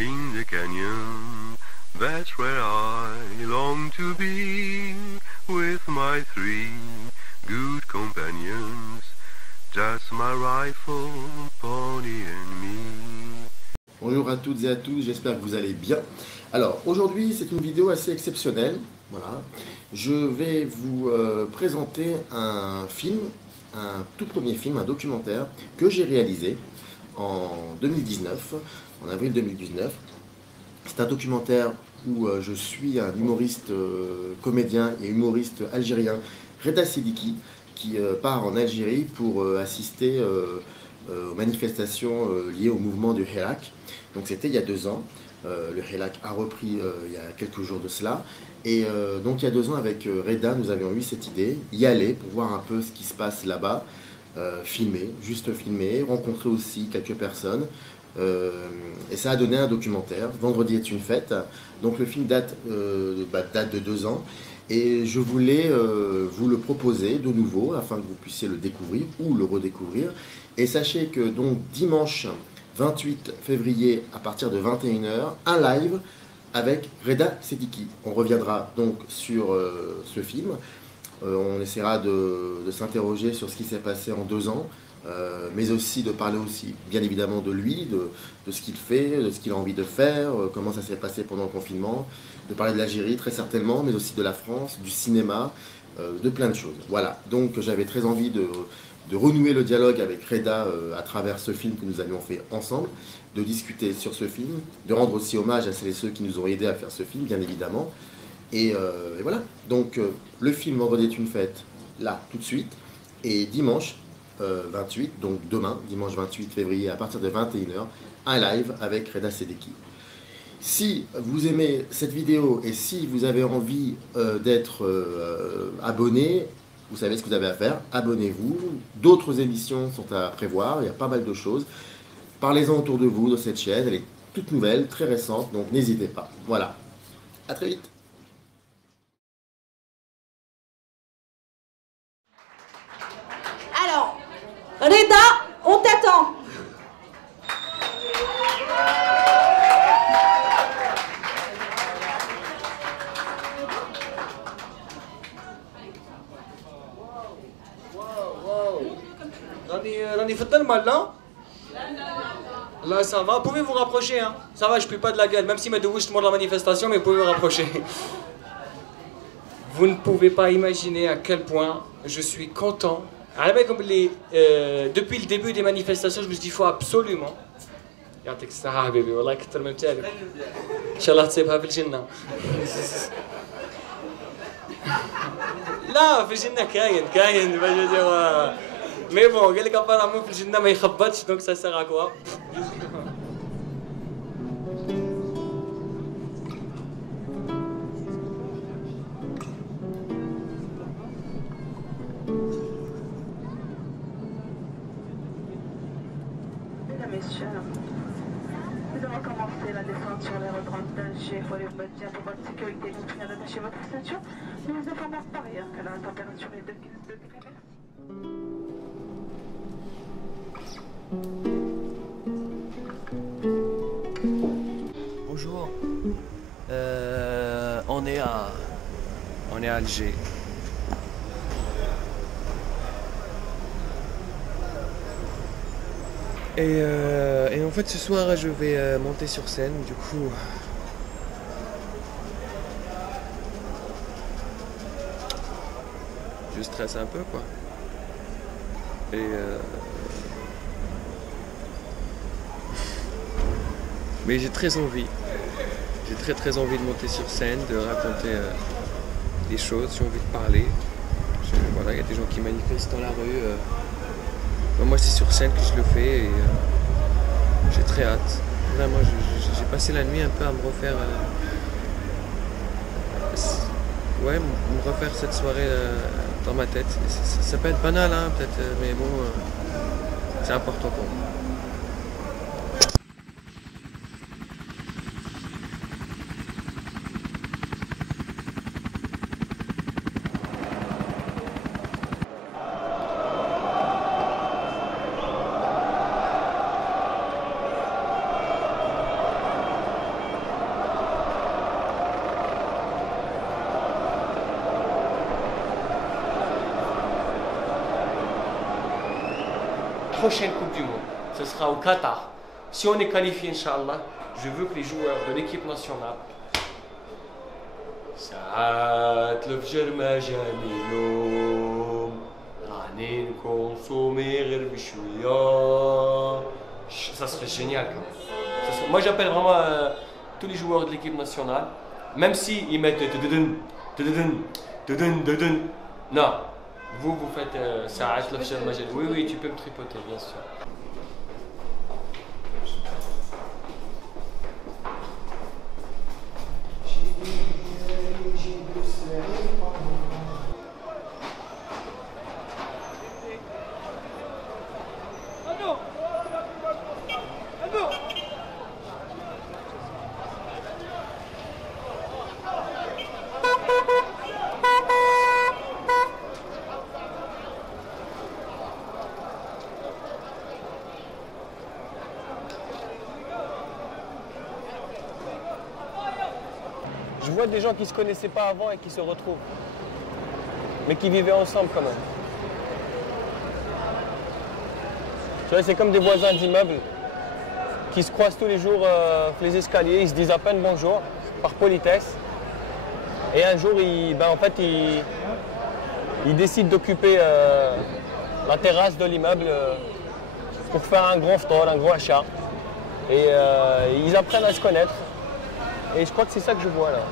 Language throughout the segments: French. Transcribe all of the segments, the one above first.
In the canyon, that's where I long to be, with my three good companions, just my rifle, pony and me. Bonjour à toutes et à tous, j'espère que vous allez bien. Alors aujourd'hui c'est une vidéo assez exceptionnelle. Voilà. Je vais vous présenter un film, un tout premier film, un documentaire que j'ai réalisé en 2019, en avril 2019. C'est un documentaire où je suis un humoriste, comédien et humoriste algérien, Reda Sidiki, qui part en Algérie pour assister aux manifestations liées au mouvement du Hirak. Donc c'était il y a 2 ans. Le Hirak a repris il y a quelques jours de cela. Et donc il y a 2 ans avec Reda, nous avions eu cette idée, y aller pour voir un peu ce qui se passe là-bas, filmer, juste filmer, rencontrer aussi quelques personnes. Et ça a donné un documentaire, Vendredi est une fête. Donc le film date de 2 ans. Et je voulais vous le proposer de nouveau afin que vous puissiez le découvrir ou le redécouvrir. Et sachez que donc dimanche 28 février à partir de 21 h, un live avec Reda Sidiki. On reviendra donc sur ce film. On essaiera de s'interroger sur ce qui s'est passé en 2 ans. Mais aussi de parler aussi bien évidemment de lui, de ce qu'il fait, de ce qu'il a envie de faire, comment ça s'est passé pendant le confinement, de parler de l'Algérie très certainement, mais aussi de la France, du cinéma, de plein de choses. Voilà, donc j'avais très envie de renouer le dialogue avec Reda à travers ce film que nous avions fait ensemble, de discuter sur ce film, de rendre aussi hommage à celles et ceux qui nous ont aidés à faire ce film, bien évidemment. Et voilà, donc le film Vendredi est une fête, là, tout de suite, et dimanche 28, donc demain, dimanche 28 février, à partir de 21 h, un live avec Reda Sidiki. Si vous aimez cette vidéo et si vous avez envie d'être abonné, vous savez ce que vous avez à faire, abonnez-vous. D'autres émissions sont à prévoir, il y a pas mal de choses. Parlez-en autour de vous, de cette chaîne, elle est toute nouvelle, très récente, donc n'hésitez pas. Voilà, à très vite. Alors, Reda, on t'attend. راني في الظلمة لا؟ لا ça va, vous pouvez vous rapprocher hein. Ça va, je pue pas de la gueule, même si ma douche mort la manifestation, mais vous pouvez vous rapprocher. Vous ne pouvez pas imaginer à quel point je suis content. Depuis le début des manifestations, je me suis dit il faut absolument. يعطيك الصحة حبيبي والله كثر من متعبك. إن شاء الله تصيبها في الجنة. لا في الجنة كاين مي بون قال لك ابارامون في الجنة ما يخبطش دونك سا سيغ ا كوا. Nous allons commencer la descente sur l'aérodrome d'Alger. Pour votre sécurité, vous pouvez attacher votre ceinture. Nous vous informons par ailleurs que la température est de 15 degrés. Bonjour. On est à Alger. Et en fait ce soir je vais monter sur scène, du coup je stresse un peu quoi. Mais j'ai très envie, très envie de monter sur scène, de raconter des choses, j'ai envie de parler. Voilà, il y a des gens qui manifestent dans la rue. Moi c'est sur scène que je le fais et j'ai très hâte. Vraiment, j'ai passé la nuit un peu à me refaire... me refaire cette soirée dans ma tête. Ça peut être banal, hein, peut-être, mais bon, c'est important pour moi. prochaine Coupe du Monde. Ce sera au Qatar. Si on est qualifié, Inch'Allah, je veux que les joueurs de l'équipe nationale ساعات الفجر ما جاني نوم راني نكونسومي غير بشوية. Ça serait génial quand même. Moi j'appelle vraiment tous les joueurs de l'équipe nationale, même si ils mettent non, vous faites ساعات الفجر ما جاني. Oui, tu peux me tripoter bien sûr. Je vois des gens qui ne se connaissaient pas avant et qui se retrouvent, mais qui vivaient ensemble quand même. Tu vois, c'est comme des voisins d'immeubles qui se croisent tous les jours les escaliers, ils se disent à peine bonjour, par politesse. Et un jour, ils décident d'occuper la terrasse de l'immeuble pour faire un grand ftor, un gros achat. Et ils apprennent à se connaître. Et je crois que c'est ça que je vois là.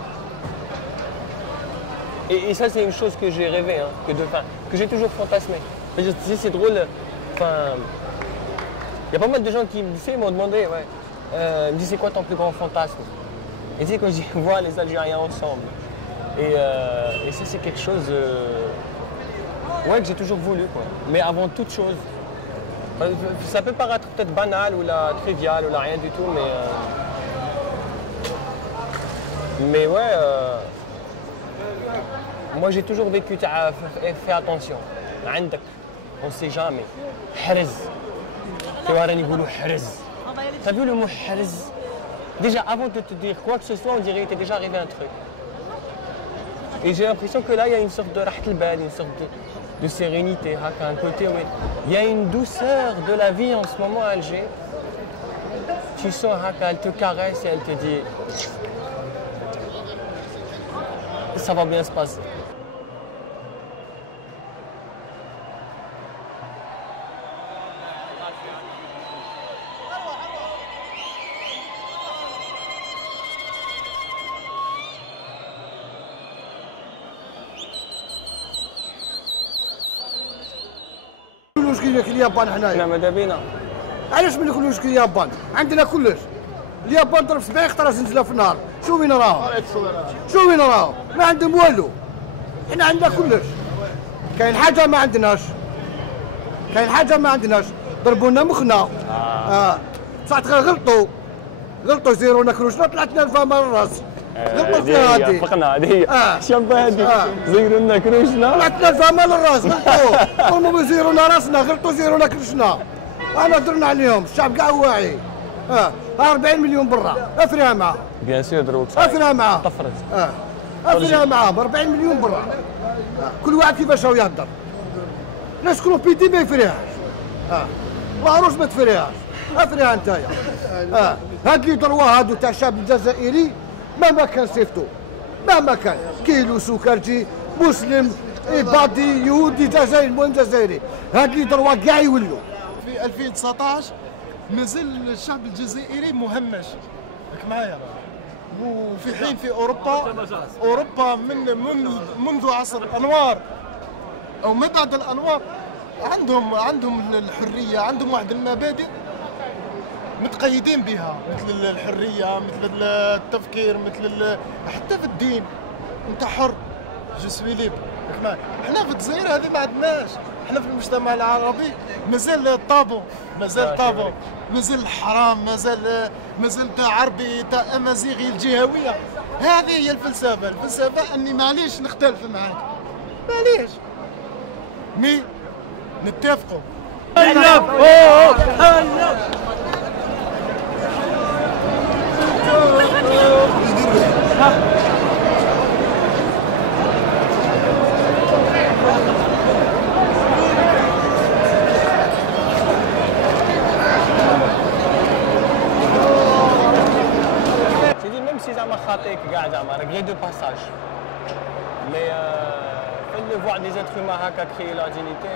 Et ça, c'est une chose que j'ai rêvé, hein, que j'ai toujours fantasmé. C'est drôle. Il y a pas mal de gens qui m'ont demandé, ouais, ils me disent c'est quoi ton plus grand fantasme? Et tu sais, quand je vois les Algériens ensemble. Et ça, c'est quelque chose ouais, que j'ai toujours voulu, quoi. Mais avant toute chose, ça peut paraître peut-être banal ou là, trivial ou là, rien du tout, mais ouais, moi j'ai toujours vécu, fais attention, on ne sait jamais. T'as vu le mot حرز? Déjà avant de te dire quoi que ce soit, on dirait qu'il t'est déjà arrivé un truc. Et j'ai l'impression que là, il y a une sorte de rahat al-bal, une sorte de sérénité, un côté, oui. Il y a une douceur de la vie en ce moment à Alger. Tu sens elle te caresse et elle te dit ça va bien se passer. اليابان حنايا ماذا بينا علاش ما ناكلوش كي اليابان عندنا كلش اليابان ضرب 70 خطره زنزله في النهار شو وين راهو ما عندهم والو حنا عندنا كلش كاين حاجه ما عندناش ضربوا لنا مخنا صعت غير غلطوا زيرونا كروشنا طلعت لنا الفما الراس غلطوا فيها هذه فقنا هذه شابه هذه زيروا لنا كروشنا طلعت لنا الفما للراس غلطوا هما يزيرونا راسنا غلطوا زيرونا كروشنا انا درنا عليهم الشعب كاع واعي 40 مليون برا افريها معاه بيان سور دروك افريها معاه طفرت افريها معاه 40 مليون برا كل واحد كيفاش هو يهدر ناس كلهم بيدي ما يفريهاش العروس ما تفريهاش افريها نتايا هاد لي دروا هادو تاع الشعب الجزائري مهما كان صيفطو مهما كان كيلو سكرجي مسلم بادي يهودي جزائري المهم جزائري هاد لي دروا كاع يولوا في 2019 مازال الشعب الجزائري مهمش راك معايا وفي حين في اوروبا منذ عصر الانوار او ما بعد الانوار عندهم الحريه عندهم واحد المبادئ متقيدين بها مثل الحريه مثل التفكير مثل حتى في الدين انت حر جو سوي ليبر احنا في الجزائر هذه ما عندناش احنا في المجتمع العربي مازال طابو مازال الحرام مازال تاع عربي تاع امازيغي الجهويه هذه هي الفلسفه اني معليش نختلف معاك معليش مي نتفقوا خاطئك قاعد زعما غير دو باساج. Mais le voir des êtres humains هكا créer leur dignité,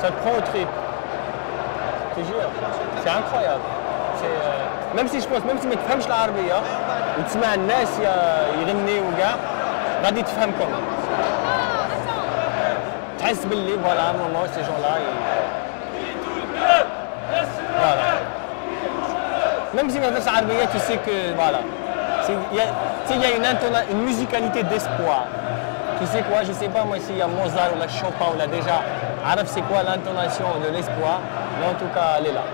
ça te prend au trip. Je te jure, c'est incroyable. Même si je pense, même si ما تفهمش العربية وتسمع الناس يغنيوا وكاع غادي تفهمكم. تحس باللي voilà un moment ces gens-là voilà. Même si ما تفهمش العربية tu sais que voilà. Il y a une musicalité d'espoir. Tu sais quoi, je sais pas moi s'il y a Mozart ou la Chopin ou la déjà, Araf c'est quoi l'intonation de l'espoir, mais en tout cas elle est là.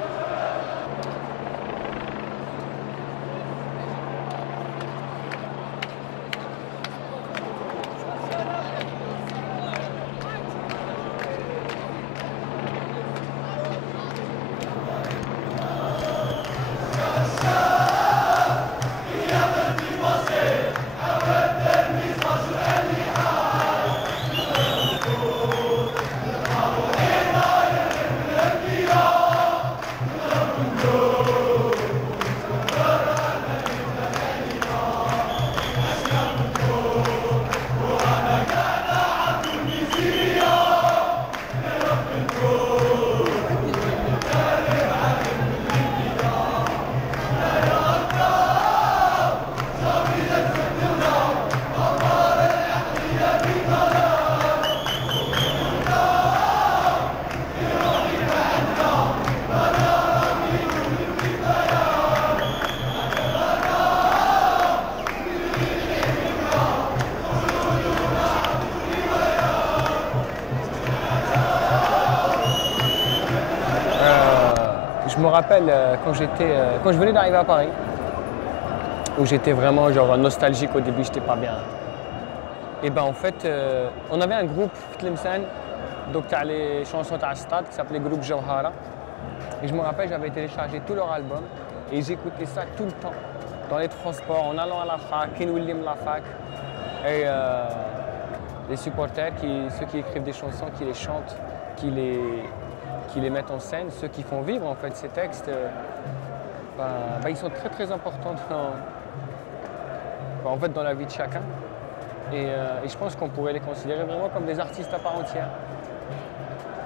Je me rappelle quand je venais d'arriver à Paris, où j'étais vraiment genre nostalgique au début, j'étais pas bien. Et ben en fait, on avait un groupe Tlemcen, donc tu as les chansons de Stade qui s'appelait Groupe Jawhara. Et je me rappelle, j'avais téléchargé tout leur album et j'écoutais ça tout le temps, dans les transports, en allant à la fac, Ken William la fac. Et les supporters, ceux qui écrivent des chansons, qui les chantent, qui les mettent en scène, ceux qui font vivre en fait ces textes, ils sont très très importants dans la vie de chacun. Et je pense qu'on pourrait les considérer vraiment comme des artistes à part entière.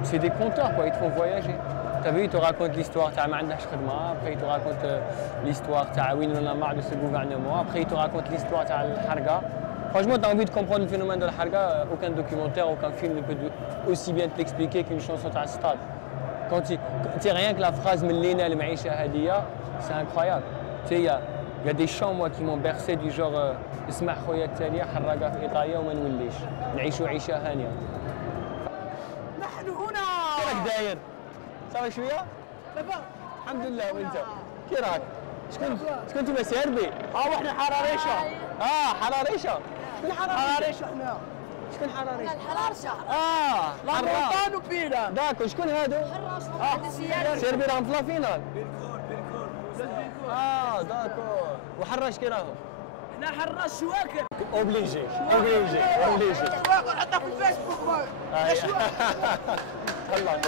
C'est des conteurs quoi, ils te font voyager. Tu as vu, ils te racontent l'histoire, après ils te racontent l'histoire, on a marre de ce gouvernement, après ils te racontent l'histoire de l'Harga. Franchement, tu as envie de comprendre le phénomène de l'Harga, aucun documentaire, aucun film ne peut aussi bien te l'expliquer qu'une chanson de Stade. Quand tu rien que la phrase Mellina al-Maïcha Hadiya, c'est incroyable. Tu sais, il y a des chants moi qui m'ont bercé du genre اسمع خويا التالية حرقة في إيطاليا وما نوليش نعيشوا عيشة هانية. نحن هنا. كيفك داير؟ صافي شوية؟ لاباس. الحمد لله وأنت؟ كي راك؟ شكون انتم سيربي؟ وحنا حراريشة. حراريشة. شكون حراريشة حنا؟ شكون حراريشة؟ الحرارشة. لامونتان وبينا. داكو شكون هادو؟ سيربي راهم في لافينال. داكو. وحراش كي راهم؟ حنا حراش شواكر. اوبليجي. حتى في الفيسبوك الله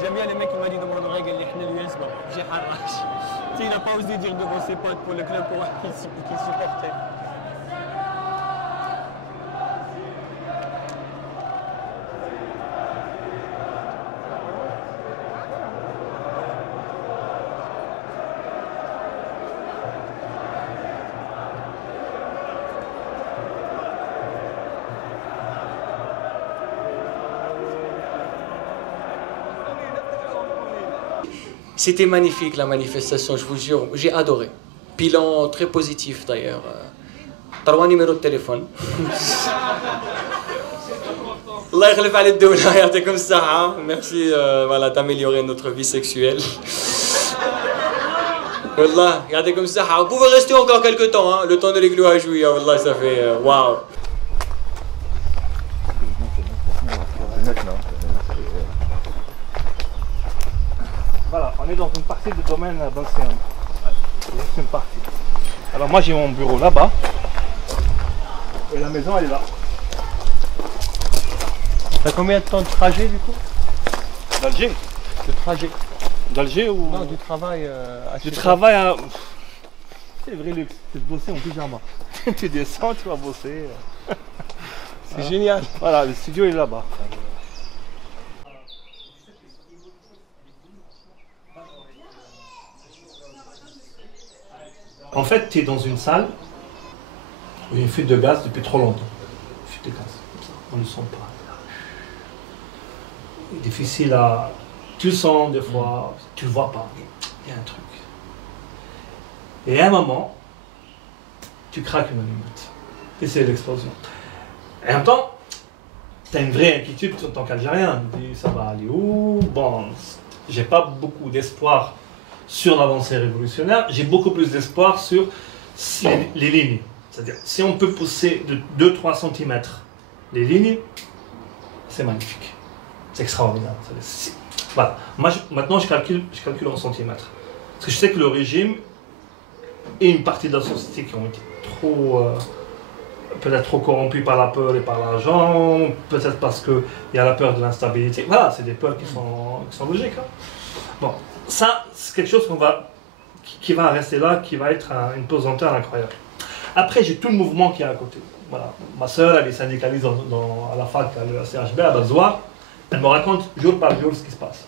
J'aime bien les mecs qui m'ont dit de mon oreille qu'il y a l'US, j'ai harrache. Il n'a pas osé dire devant ses potes pour le club qu'il supportait. C'était magnifique la manifestation, je vous jure, j'ai adoré. Bilan très positif d'ailleurs. 3 numéros de téléphone. Allah يخلف على الدولة يعطيكم الصحة. Merci voilà, d'améliorer notre vie sexuelle. Wallah, يعطيكم الصحة. Vous pouvez rester encore quelques temps, hein, le temps de l'église à jouer. Wallah, ça fait waouh. Voilà, on est dans une partie du domaine d'ancien. C'est une partie. Alors moi j'ai mon bureau là-bas. Et la maison elle est là. T'as combien de temps de trajet du coup? D'Alger. Le trajet. D'Alger ou... Non, du travail à Du travail à... C'est le vrai luxe, c'est de bosser en pyjama. Tu descends, tu vas bosser. C'est génial. Voilà, le studio est là-bas. En fait, tu es dans une salle où il y a une fuite de gaz depuis trop longtemps. Une fuite de gaz, comme ça, on ne le sent pas. C'est difficile à... Tu le sens des fois, tu le vois pas, mais il y a un truc. Et à un moment, tu craques une allumette. Et c'est l'explosion. Et en même temps, tu as une vraie inquiétude en tant qu'Algérien. Tu dis, ça va aller où? Bon, j'ai pas beaucoup d'espoir sur l'avancée révolutionnaire. J'ai beaucoup plus d'espoir sur les lignes. C'est-à-dire, si on peut pousser de 2-3 cm les lignes, c'est magnifique. C'est extraordinaire. Voilà. Moi, maintenant, je calcule en centimètres. Parce que je sais que le régime et une partie de la société qui ont été trop... peut-être trop corrompus par la peur et par l'argent, peut-être parce qu'il y a la peur de l'instabilité. Voilà, c'est des peurs qui sont logiques. Hein. Bon, ça, c'est quelque chose qui va rester là, qui va être une pesanteur incroyable. Après, j'ai tout le mouvement qui est à côté. Voilà. Ma soeur, elle est syndicaliste à la fac, à l'ECHB, à Bazoar. Elle me raconte jour par jour ce qui se passe.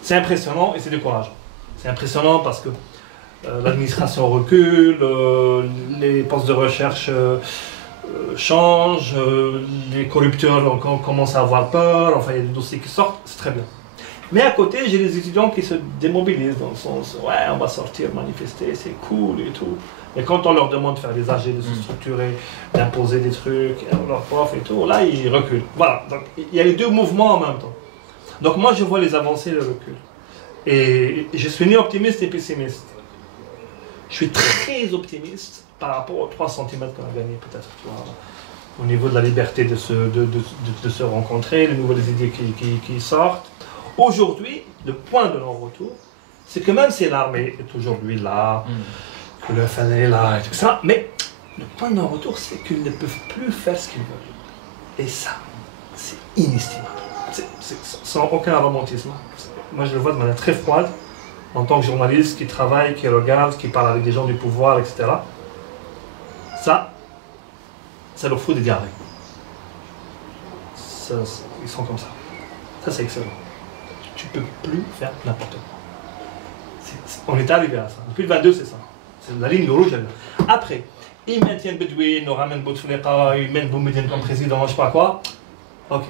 C'est impressionnant et c'est décourageant. C'est impressionnant parce que l'administration recule, les postes de recherche changent, les corrupteurs commencent à avoir peur, enfin il y a des dossiers qui sortent, c'est très bien. Mais à côté, j'ai des étudiants qui se démobilisent dans le sens, ouais, on va sortir, manifester, c'est cool et tout. Mais quand on leur demande de faire des AG, de se structurer, d'imposer des trucs, leurs profs et tout, là ils reculent. Voilà, donc il y a les deux mouvements en même temps. Donc moi je vois les avancées et le recul. Et je suis ni optimiste ni pessimiste. Je suis très optimiste par rapport aux 3 cm qu'on a gagné peut-être. Au niveau de la liberté de se rencontrer, les nouvelles idées qui sortent. Aujourd'hui, le point de non-retour, c'est que même si l'armée est aujourd'hui là, que le FNL est là et tout ça, mais le point de non-retour, c'est qu'ils ne peuvent plus faire ce qu'ils veulent. Et ça, c'est inestimable. C'est sans aucun romantisme. Moi, je le vois de manière très froide, en tant que journaliste qui travaille, qui regarde, qui parle avec des gens du pouvoir, etc. Ça leur fout des diarrhées. Ils sont comme ça. Ça, c'est excellent. Tu peux plus faire n'importe quoi. On est arrivé à ça. Depuis le 22, c'est ça. C'est la ligne rouge. Après, ils maintiennent Bedouin, ils ramènent Bouteflika, ils mènent Boumediene comme président, je sais pas quoi. Ok,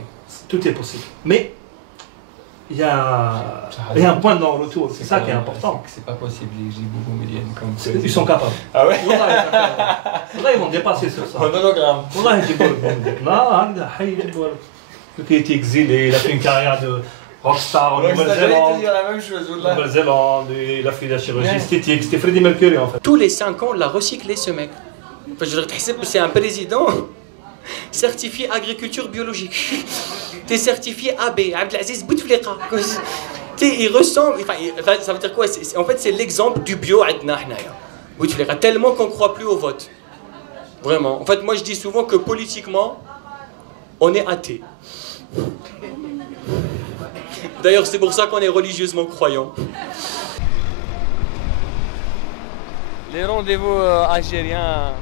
tout est possible. Mais il y a un point de non-retour, c'est ça qui est important. C'est pas possible, j'ai Boumediene comme président. Ils sont capables. Ah ouais? Là, ils vont dépasser sur ça. Monogramme. Là, ils qui a été exilé, il a fait une carrière de rockstar en Nouvelle-Zélande, il a fait de la chirurgie esthétique, c'était Freddie Mercury en fait. Tous les 5 ans, on l'a recyclé ce mec. Enfin, je veux dire, c'est un président certifié agriculture biologique. T'es certifié AB, Abdelaziz Bouteflika. Il ressemble, enfin, ça veut dire quoi? En fait, c'est l'exemple du bio عندنا حنايا. Bouteflika, tellement qu'on ne croit plus au vote. Vraiment. En fait, moi je dis souvent que politiquement, on est athée. D'ailleurs, c'est pour ça qu'on est religieusement croyant. Les rendez-vous algériens,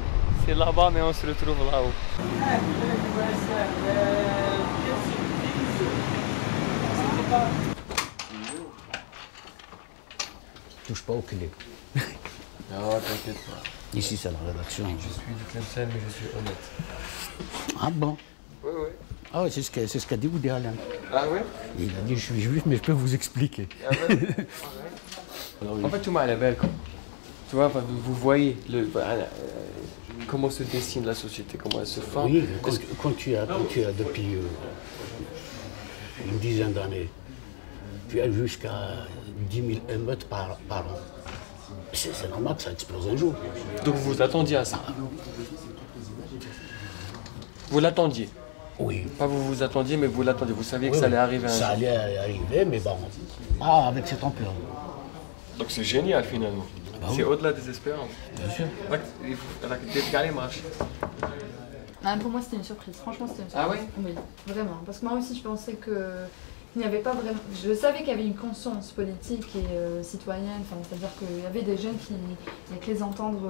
c'est là-bas, mais on se retrouve là-haut. Touche pas au clé. Non, t'inquiète pas. Ici, c'est la rédaction. Je suis du Tlemcen, mais je suis honnête. Ah bon? Oui, oui. Ah oui, c'est ce qu'a dit Woody Allen. Ah oui? Il a dit, je suis juif, mais je peux vous expliquer. Ah ouais? En fait, tout m'a à la belle. Tu vois, vous voyez comment se dessine la société, comment elle se forme. Oui, quand tu as depuis une dizaine d'années, tu as jusqu'à 10 000 émeutes par an. C'est normal que ça explose un jour. Donc vous vous attendiez à ça? Vous l'attendiez? Oui. Pas vous vous attendiez, mais vous l'attendiez. Vous saviez que ça allait arriver un jour. Ça allait arriver, mais bon, pas avec cette ampleur. Donc c'est génial finalement. Bah c'est oui. au-delà des espérances. Bien sûr. Ah, pour moi, c'était une surprise. Franchement, c'était une surprise. Ah ouais? Oui, vraiment. Parce que moi aussi, je pensais que il n'y avait pas vraiment. Je savais qu'il y avait une conscience politique et citoyenne, c'est-à-dire qu'il y avait des jeunes qui, avec les entendre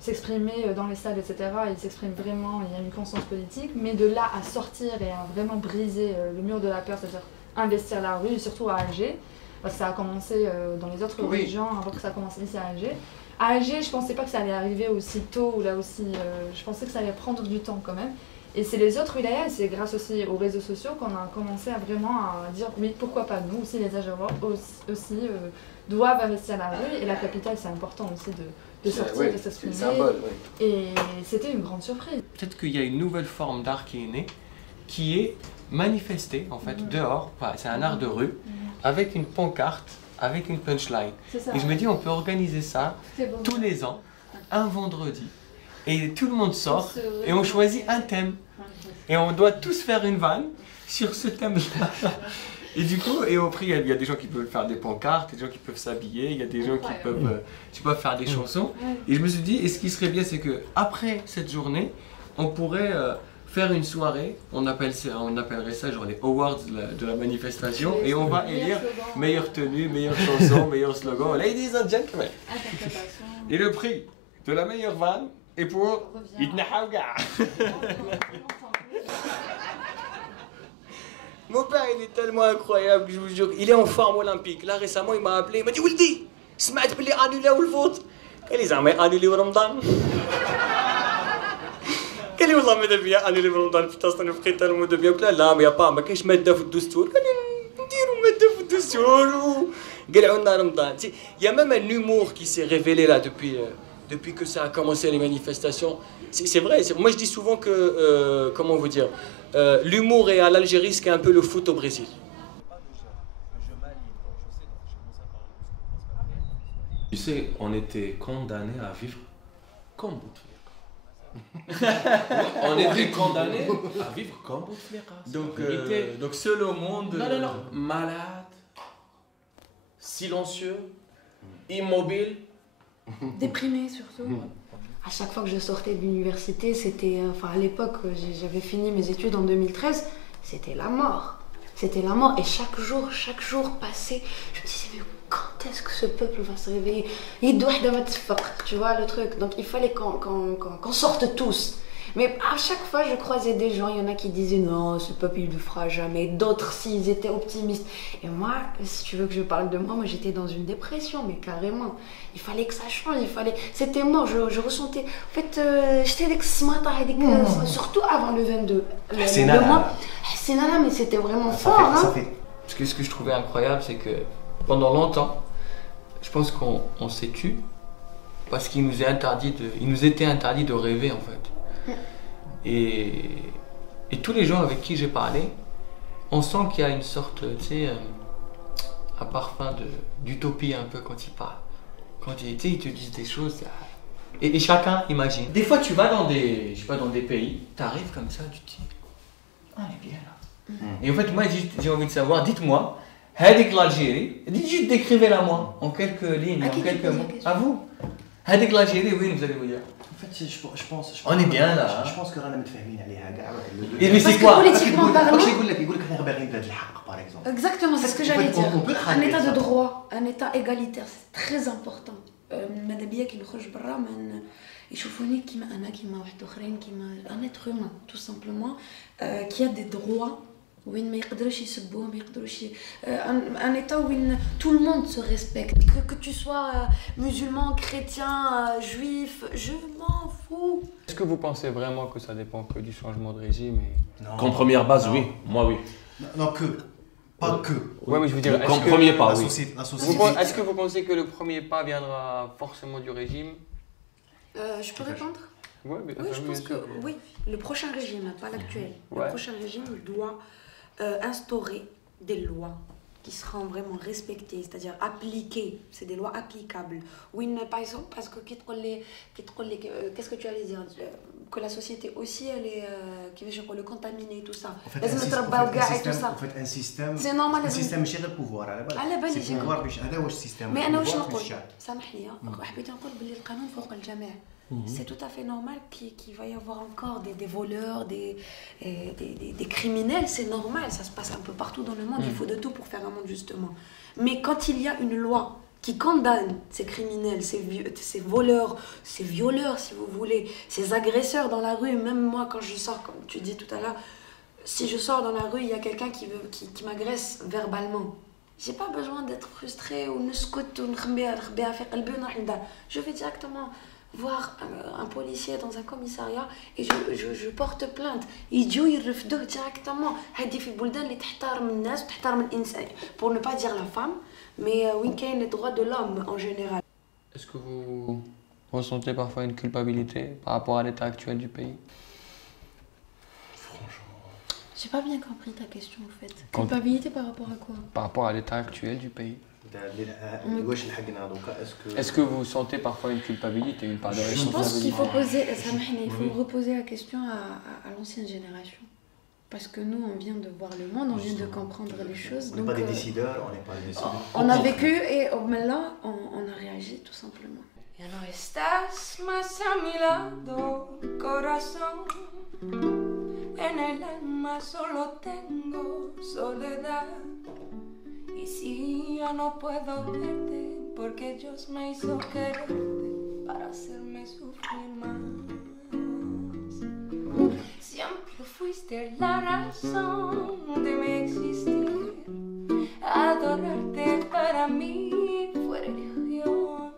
s'exprimer dans les stades, etc., ils s'expriment vraiment, il y a une conscience politique, mais de là à sortir et à vraiment briser le mur de la peur, c'est-à-dire investir la rue, surtout à Alger, parce que ça a commencé dans les autres régions avant que ça commence ici à Alger. À Alger, je pensais pas que ça allait arriver aussi tôt, ou là aussi, je pensais que ça allait prendre du temps quand même. Et c'est les autres wilayas, c'est grâce aussi aux réseaux sociaux qu'on a commencé à vraiment à dire oui, pourquoi pas nous aussi, les Algériens aussi doivent investir la rue, et la capitale c'est important aussi de sortir, de s'exprimer. Et c'était une grande surprise. Peut-être qu'il y a une nouvelle forme d'art qui est née, qui est manifester en fait dehors, c'est un art de rue, avec une pancarte, avec une punchline. Et je me dis on peut organiser ça tous les ans, un vendredi. Et tout le monde sort et on choisit un thème. Et on doit tous faire une vanne sur ce thème-là. Et du coup, et au prix, il y a des gens qui peuvent faire des pancartes, des gens qui peuvent s'habiller, il y a des gens qui peuvent faire des chansons. Et je me suis dit, et ce qui serait bien, c'est qu'après cette journée, on pourrait faire une soirée, on appellerait ça genre les awards de la manifestation, et on va élire meilleure tenue, meilleure chanson, meilleur slogan, ladies and gentlemen. Et le prix de la meilleure vanne, et pour Itnahaouga. Mon père, il est tellement incroyable, je vous jure. Il est en forme olympique. Là, récemment, il m'a appelé. Il m'a dit Wildi, سمعت بلي annulé le vote. قال لي زعما annulé رمضان. قال لي والله ماذا بيا annulé رمضان في تصنيف بقيت tellement de bien. قلت له لا يا با ما كاينش ماده في الدستور. قال لي نديروا ماده في الدستور. قلعوا لنا رمضان. Il y a même un humour qui s'est révélé là depuis que ça a commencé les manifestations. C'est vrai, moi je dis souvent que, comment vous dire, l'humour est à l'Algérie ce qu'est un peu le foot au Brésil. Tu sais, on était condamnés à vivre comme Bouteflika. On était condamnés à vivre comme Bouteflika. Donc seul au monde. Non. Malade, silencieux, immobile. Déprimée surtout. À chaque fois que je sortais de l'université, c'était, à l'époque, j'avais fini mes études en 2013, c'était la mort. C'était la mort. Et chaque jour passé, je me disais, mais quand est-ce que ce peuple va se réveiller? Tu vois le truc. Donc il fallait qu'on sorte tous. Mais à chaque fois, je croisais des gens, il y en a qui disaient non, ce peuple il ne le fera jamais. D'autres, s'ils étaient optimistes. Et moi, si tu veux que je parle de moi j'étais dans une dépression, mais carrément. Il fallait que ça change, c'était mort, je ressentais. En fait, j'étais avec ce matin, surtout avant le 22. C'est nana, mais c'était vraiment fort. Parce que ce que je trouvais incroyable, c'est que pendant longtemps, je pense qu'on s'est tu parce qu'il nous était interdit de rêver en fait. Et tous les gens avec qui j'ai parlé, on sent qu'il y a une sorte, tu sais, un parfum d'utopie un peu quand ils parlent. Quand ils te disent des choses, et chacun imagine. Des fois tu vas dans des pays, tu arrives comme ça, tu te dis, on est bien là. Et en fait moi j'ai envie de savoir, dites-moi, Hadik l'Algérie, juste décrivez-la moi, en quelques lignes, en quelques mots. À vous. Hadik l'Algérie, oui, vous allez vous dire. En fait, je pense on est bien là. Je pense que رانا متفاهمين عليها كاع. Mais c'est quoi? Politiquement parlant. يقول لك حنا باغيين بلاد الحق par exemple. Exactement, c'est ce que j'allais dire. Un état de droit, un état égalitaire, c'est très important. ماذا بيا كي نخرج برا ما يشوفوني كيما انا كيما واحد اخرين كيما un être humain tout simplement qui a des droits وين ما يقدروش يسبوه ما يقدروش un état où tout le monde se respecte que tu sois musulman, chrétien, juif, je m'en fous. Est-ce que vous pensez vraiment que ça dépend que du changement de régime Non. Comme première base, oui. Moi, oui. Non, pas que. Ouais, mais je veux dire, comme premier pas, oui. Est-ce que vous pensez que le premier pas viendra forcément du régime? Je peux répondre? Ouais, mais oui, je pense que oui. Le prochain régime, pas l'actuel. Le prochain régime doit instaurer des lois qui seront vraiment respectées, c'est-à-dire appliquées. C'est des lois applicables. Oui, par exemple, parce que qu'est-ce que tu allais dire? Que la société aussi, elle est le contaminée, tout ça. En fait, un système. C'est normal. Un système ماشي غير pouvoir على بالك. سي pouvoir باش هذا واش السيستم. Mais أنا واش نقول؟ سامحني حبيت نقول باللي القانون فوق الجميع. C'est tout à fait normal qu'il va y avoir encore des voleurs, des criminels, c'est normal, ça se passe un peu partout dans le monde, il faut de tout pour faire un monde justement. Mais quand il y a une loi qui condamne ces criminels, ces voleurs, ces violeurs si vous voulez, ces agresseurs dans la rue, même moi quand je sors, comme tu dis tout à l'heure, si je sors dans la rue, il y a quelqu'un qui m'agresse verbalement. J'ai pas besoin d'être frustrée ou je vais directement voir un policier dans un commissariat et je porte plainte. يجوا يرفدوه directement. هذه في البلدان اللي تحترم الناس وتحترم الإنسان. Pour ne pas dire la femme, mais وين كاين les droits de l'homme en général. Est-ce que vous ressentez parfois une culpabilité par rapport à l'état actuel du pays? J'ai pas bien compris ta question en fait. Culpabilité par rapport à quoi? Par rapport à l'état actuel du pays. Est-ce que vous sentez parfois une culpabilité, une part de responsabilité? Je pense qu'il faut poser, il faut reposer la question à l'ancienne génération. Parce que nous, on vient de voir le monde, on vient de comprendre les choses. On n'est pas des décideurs, on n'est pas des décideurs. On a vécu et maintenant, on a réagi tout simplement. Ya no estás más a mi lado, corazón. En el alma solo tengo soledad. Y si ya no puedo verte, porque Dios me hizo quererte para hacerme sufrir más. Siempre fuiste la razón de mi existir. Adorarte para mí fue religión.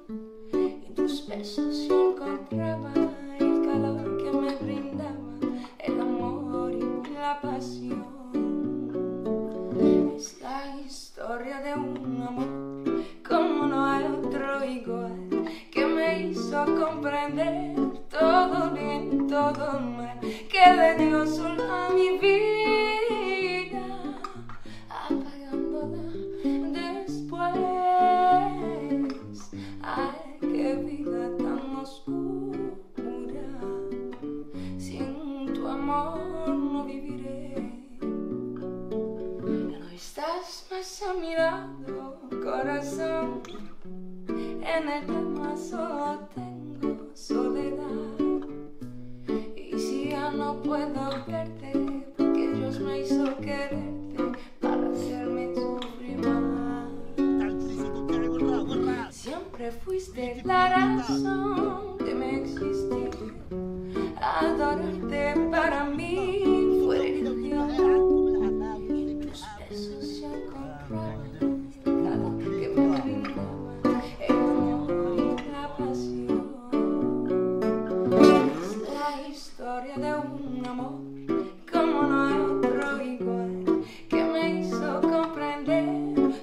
Y tus besos yo encontraba el calor que me brindaba, el amor y la pasión. Es la historia de un amor como no hay otro igual, que me hizo comprender todo bien, todo mal, que le dio sol a mi vida, apagándola después. Ay, qué vida tan oscura, sin tu amor no viviré. Estás más a mi lado, corazón. En el alma solo tengo soledad. Y si ya no puedo verte, porque Dios me hizo quererte para hacerme sufrir más. Siempre fuiste la razón de mi existir. Adorarte para mí fue religión. De un amor como no hay otro igual, que me hizo comprender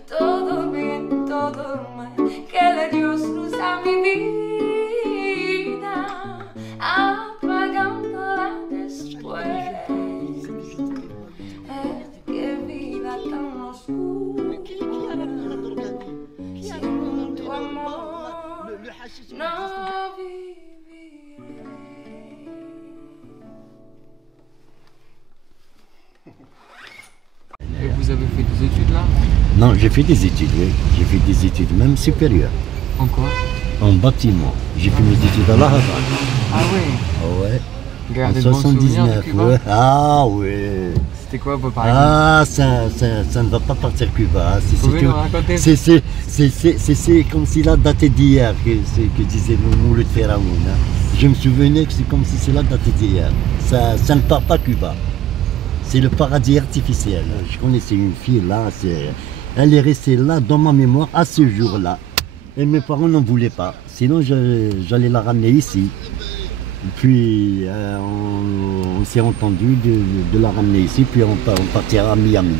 todo bien, todo mal, que le dio luz a mi vida, apagándola después. Qué vida tan oscura, sin tu amor no viviré. Et vous avez fait des études là? Non, j'ai fait des études, oui. J'ai fait des études même supérieures. En quoi? En bâtiment. J'ai fait mes études à La Havane. Ah ouais? Ouais. Gardez En de bons souvenirs de 79, Cuba? ouais. Ah ouais. C'était quoi par exemple? Ah, ça ne va pas partir Cuba. Vous pouvez nous raconter? C'est comme si la datait d'hier, que disait Mouloud Feraoun. Je me souvenais que c'est comme si cela datait d'hier. Ça ne part pas Cuba. C'est le paradis artificiel. Je connaissais une fille là, elle est restée là dans ma mémoire à ce jour-là. Et mes parents n'en voulaient pas. Sinon, j'allais la ramener ici. Puis on s'est entendu de la ramener ici, puis on partira à Miami.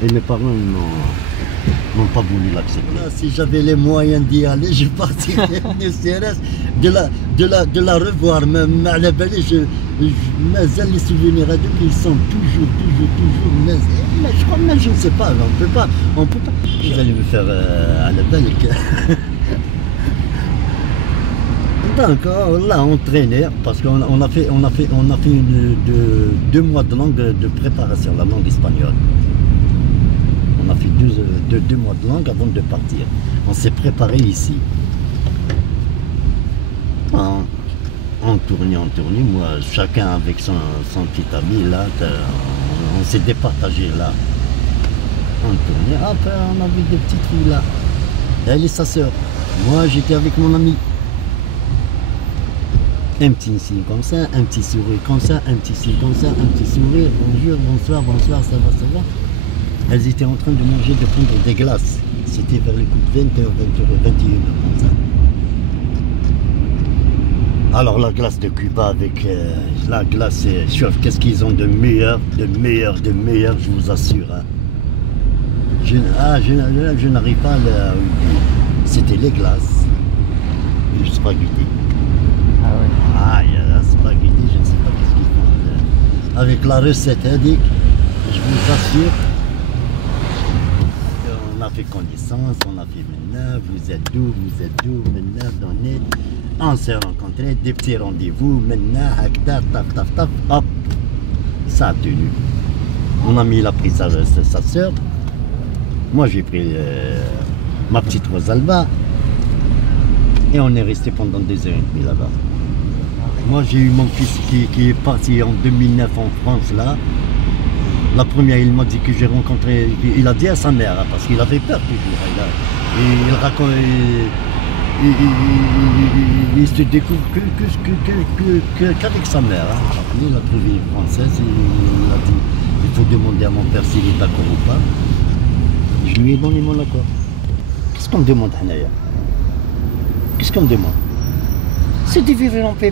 Et mes parents n'ont pas voulu l'accepter. Si j'avais les moyens d'y aller, je partirais ne serait-ce de la revoir. Même à la belle, mais les souvenirs à deux qui sont toujours. Mais je crois même, je ne sais pas, on peut pas. Vous allez me faire à la belle. Encore là, entraîneur, parce qu'on a fait 2 mois de langue de préparation, la langue espagnole. On a fait 2 mois de langue avant de partir. On s'est préparé ici. On tournait, moi, chacun avec son petit ami, là, on s'est départagé, là. On tournait, après on avait des petites filles, là. Elle et sa sœur. Moi, j'étais avec mon ami. Un petit signe comme ça, un petit sourire comme ça, un petit signe comme ça, un petit sourire, bonjour, bonsoir, bonsoir, ça va, ça va. Elles étaient en train de manger, de prendre des glaces. C'était vers les coups de 20h, 21h, comme ça. Alors la glace de Cuba avec la glace, qu'est-ce qu'ils ont de meilleur, je vous assure. Hein. Je n'arrive pas à le... C'était les glaces et le spaghetti. Ah oui. Ah, il y a la spaghetti, je ne sais pas qu'est-ce qu'ils font. Avec la recette, je vous assure. On a fait connaissance, on a fait maintenant, vous êtes d'où, maintenant, donnez. On s'est rencontrés, des petits rendez-vous, maintenant, taf, hop, ça a tenu. Mon ami, il a pris sa sœur. Moi, j'ai pris ma petite Rosalba. Et on est resté pendant 2h30 là-bas. Moi, j'ai eu mon fils qui est parti en 2009 en France, là. La première, il m'a dit que j'ai rencontré, il a dit à sa mère, parce qu'il avait peur toujours. Il raconte, il se découvre qu'avec sa mère. Hein. Il a trouvé une Française, il a dit, il faut demander à mon père s'il est d'accord ou pas. Je lui ai donné mon accord. Qu'est-ce qu'on me demande, Hanaya? Qu'est-ce qu'on me demande? C'est de vivre en paix,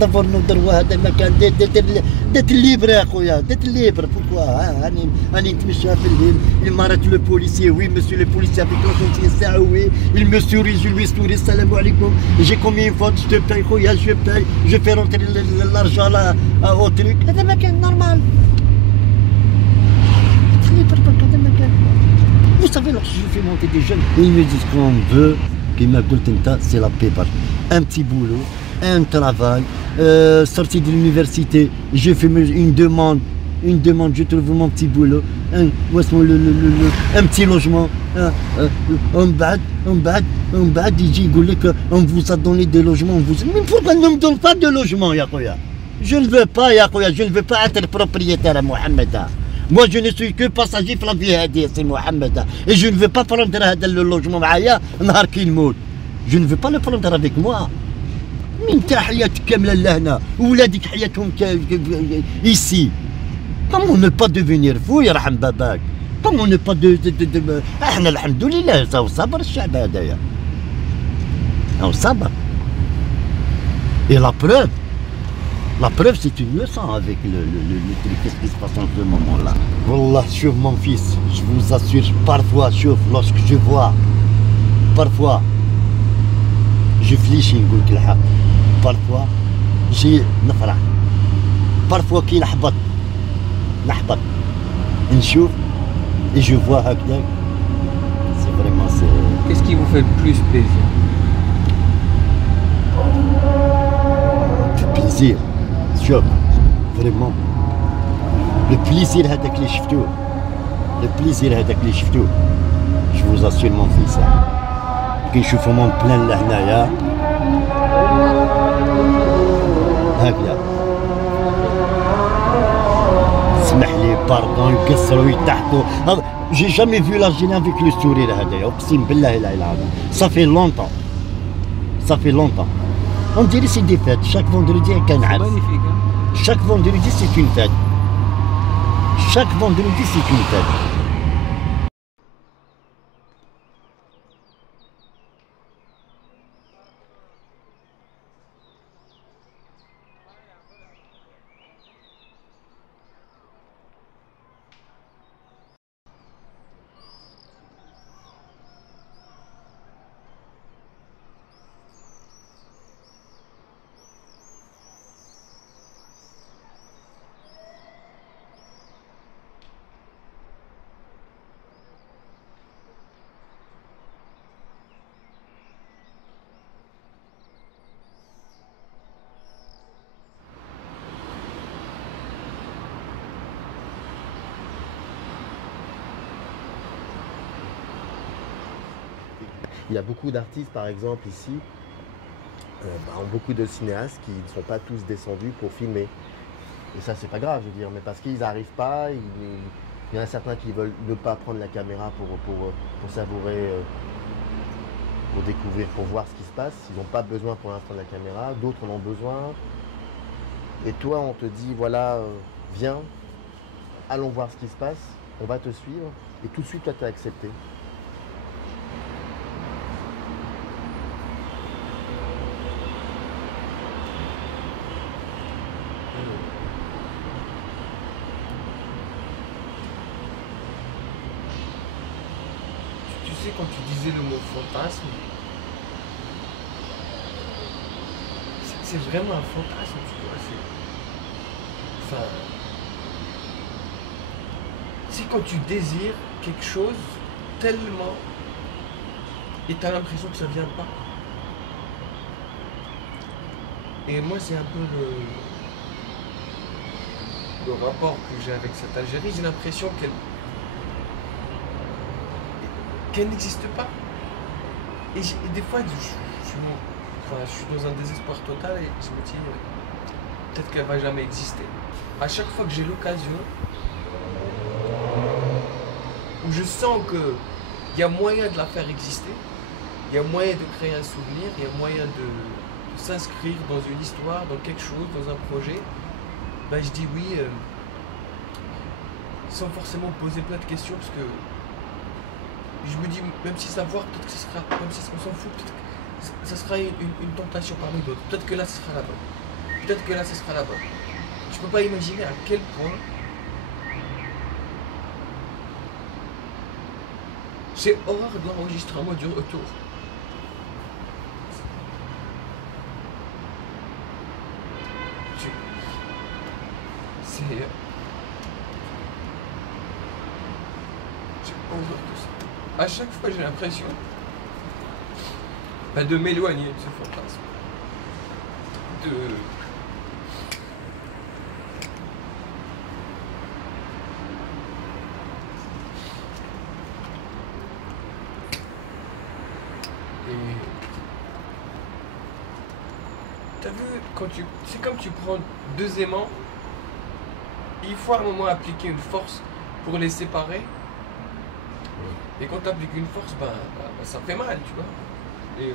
d'avoir nos droits, d'être libre, d'être libre. Pourquoi? Il m'arrête le policier, oui, monsieur le policier, avec la conscience, oui. Il me sourit, je lui souris, salam alaikum. J'ai commis une faute, je te paye, je paye, je fais rentrer l'argent au truc. C'est normal. Vous savez, lorsque je fais monter des jeunes, ils me disent qu'on veut. C'est la paix. Un petit boulot, un travail, sorti de l'université, j'ai fait une demande, je trouve mon petit boulot, un petit logement, on vous a donné des logements, mais pourquoi on ne me donne pas de logement, Yakoya? Je ne veux pas, Yakoya, je ne veux pas être propriétaire à Mohamed. Moi, je ne suis que passager pour la vie, c'est Mohamed. Et je ne veux pas prendre le logement je ne veux pas le prendre avec moi. Ici. Comment ne pas devenir fou, Yarham Babak? Comment ne pas Alhamdoulilah, ça sabre, et la preuve, c'est une leçon avec le truc, qu'est-ce qui se passe en ce moment-là. Wallah, chouf mon fils, je vous assure, parfois, chouf, lorsque je vois, parfois, je fliche, parfois, j'ai nafra, parfois, qui n'ahbat, nchouf, et je vois Hakda, c'est vraiment, Qu'est-ce qui vous fait le plus plaisir? Le plaisir. Vraiment, le plaisir هذاك اللي شفتوه, je vous assure mon fils, كي نشوفهم من بلان لهنايا هكذا اسمح لي باردون يكسروا يتحطوا. J'ai jamais vu l'Algérien avec le sourire هذايا, اقسم بالله لا اله الا الله. Ça fait longtemps. On dirait c'est des fêtes. Chaque vendredi, c'est magnifique. Chaque vendredi, c'est une fête. Il y a beaucoup d'artistes, par exemple, ici, ont beaucoup de cinéastes qui ne sont pas tous descendus pour filmer. Et ça, c'est pas grave, je veux dire, mais parce qu'ils n'arrivent pas, il y en a certains qui veulent ne pas prendre la caméra pour savourer, pour découvrir, pour voir ce qui se passe. Ils n'ont pas besoin pour l'instant de la caméra, d'autres en ont besoin. Et toi, on te dit, voilà, viens, allons voir ce qui se passe, on va te suivre. Et tout de suite, toi, tu as accepté. Tu sais, quand tu disais le mot fantasme, c'est vraiment un fantasme, tu vois. Enfin, c'est quand tu désires quelque chose tellement et tu as l'impression que ça vient pas. Et moi, c'est un peu le rapport que j'ai avec cette Algérie. J'ai l'impression qu'elle n'existe pas. Et des fois, je suis dans un désespoir total et je me dis, peut-être qu'elle va jamais exister. À chaque fois que j'ai l'occasion, où je sens qu'il y a moyen de la faire exister, il y a moyen de créer un souvenir, il y a moyen de s'inscrire dans une histoire, dans quelque chose, dans un projet, ben je dis oui, sans forcément poser plein de questions, parce que je me dis, même si savoir, peut-être que ce sera, même si on s'en fout, peut-être que ça sera une tentation parmi d'autres. Peut-être que là, ce sera là-bas. Peut-être que là, ce sera là-bas. Tu peux pas imaginer à quel point j'ai horreur de l'enregistrement du retour. C'est... J'ai horreur de ça. À chaque fois, j'ai l'impression de m'éloigner de ce fantasme. T'as vu, c'est comme tu prends deux aimants, il faut à un moment appliquer une force pour les séparer. Et quand tu appliques une force, ça fait mal, tu vois. Et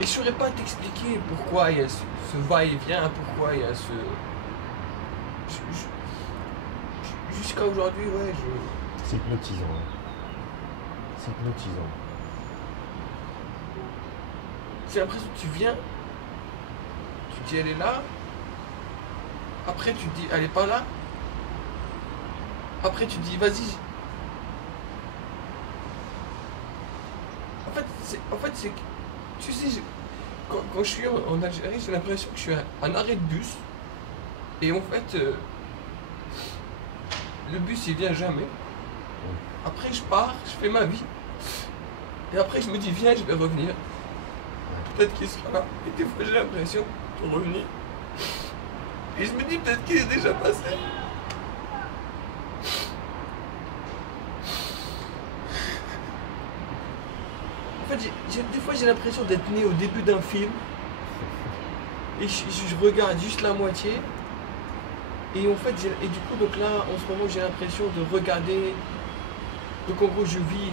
je saurais pas t'expliquer pourquoi il y a ce va-et-vient, pourquoi il y a ce... Jusqu'à aujourd'hui, ouais, C'est hypnotisant. C'est hypnotisant. J'ai l'impression que tu viens, tu te dis elle est là, après tu te dis elle est pas là, après tu te dis vas-y. En fait c'est tu sais, quand je suis en Algérie, j'ai l'impression que je suis à un arrêt de bus, et en fait le bus il vient jamais. Après je pars, je fais ma vie, et après je me dis viens, je vais revenir. Peut-être qu'il sera là. Et des fois j'ai l'impression de revenir. Et je me dis peut-être qu'il est déjà passé. En fait, des fois j'ai l'impression d'être né au début d'un film. Et je regarde juste la moitié. Et en fait, et du coup, donc là, en ce moment, j'ai l'impression de regarder. Donc en gros, je vis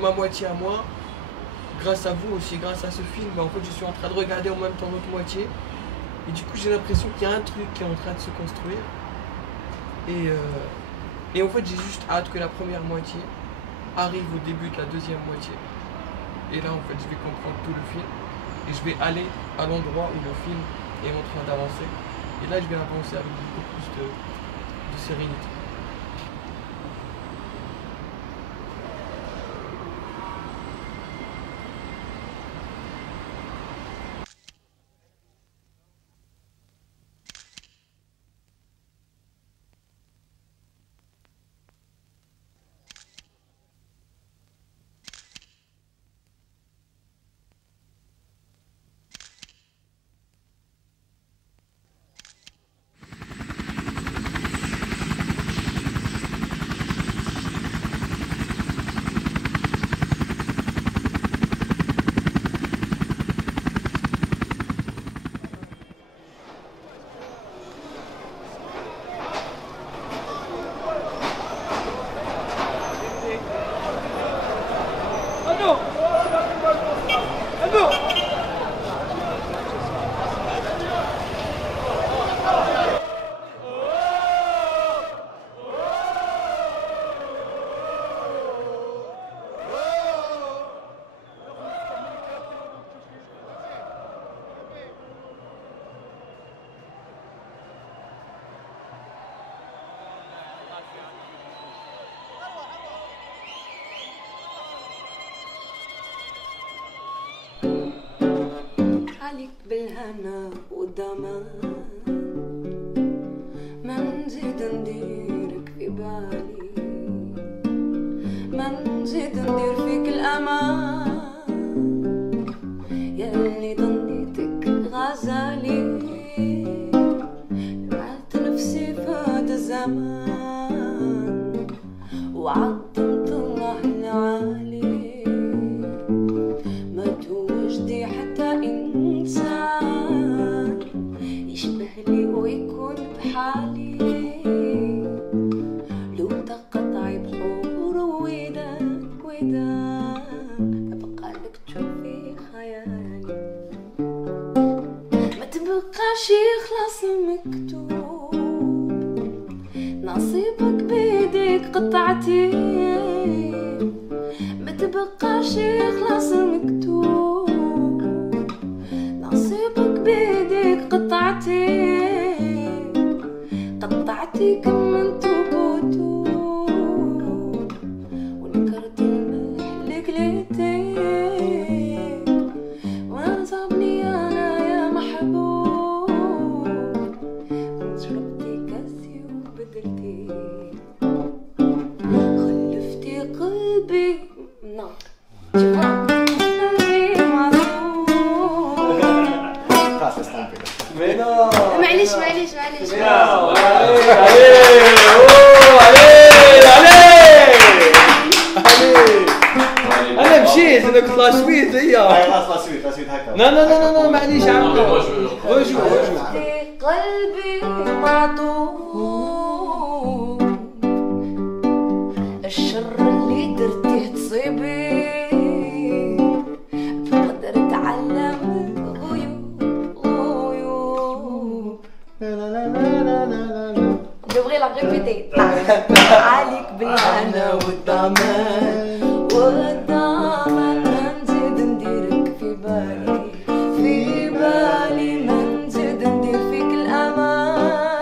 ma moitié à moi. Grâce à vous aussi, grâce à ce film, en fait je suis en train de regarder en même temps l'autre moitié. Et du coup j'ai l'impression qu'il y a un truc qui est en train de se construire. Et en fait j'ai juste hâte que la première moitié arrive au début de la deuxième moitié. Et là en fait je vais comprendre tout le film. Et je vais aller à l'endroit où le film est en train d'avancer. Et là je vais avancer avec beaucoup plus de sérénité. عليك بالهنا والضمان ما نزيد نديرك في بالي ما نزيد ندير فيك الأمان ياللي ضنيتك غزالي بعت نفسي في هذا الزمان وعظمت الله العالي ما توجدي حتى إنسان يشبه لي ويكون بحالي لو تقطعي بحور ودان أبقى لك تشوفي خيالي ما تبقاش يخلص المكتوب نصيبك بيديك قطعتي ما تبقاش يخلص المكتوب نصيبك بيديك قطعتي كم تبوتو ونكرت المحلك ليتيك وانا صابني انا يا محبوب شربتي كاسي وبدلتي خلفتي قلبي نار معليش انا مشيت انا كنت لاشويت هي خلاص لا سويت هكا لا معليش يا عمي رجوع قلبي معطوب الشر اللي درتيه تصيبي بقدر اتعلم غيوب devrais la répéter عليك بالهنا والضمان ما نزيد نديرك في بالي ما نزيد ندير فيك الأمان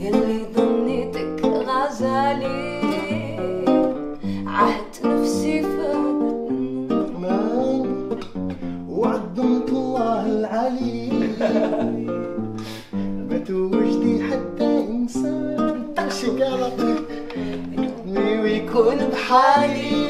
يلي ظنيتك غزالي عهدت نفسي فاتمان وعظمت الله العلي ما توجدي حتى إنسان تغشك على ويكون بحالي